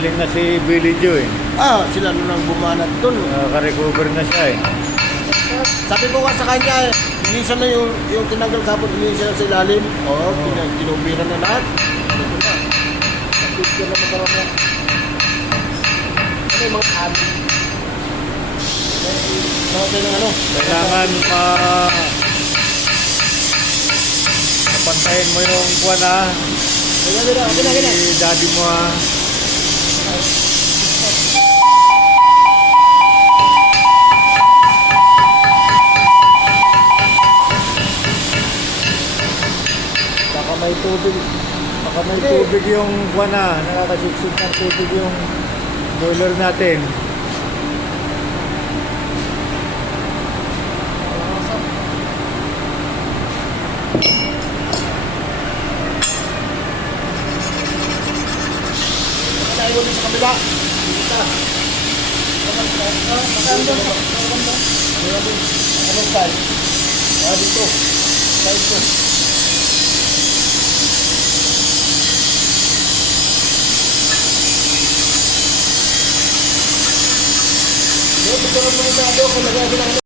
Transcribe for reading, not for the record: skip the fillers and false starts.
Galing na si Billy Joe eh. Sila nang bumanat dun. Naka-recover na siya eh. Sabi ko nga sa kanya, inisan na yung tinanggal kapot, inisan na sa ilalim. Kinubiran na lahat. Ito na. Picture na magkaroon na. Ano yung mga amin? Nakatay ng ano? Kailangan napantayin mo yung buwan ha. Gina. Si daddy mo ha. Baka may tubig. Baka may tubig yung buwan ha. Nakakasiksik ng tubig yung boiler natin. Ayaw din sa kabila. Ano style? Dito. Style ko. Dito naman sa ano kung lagay ng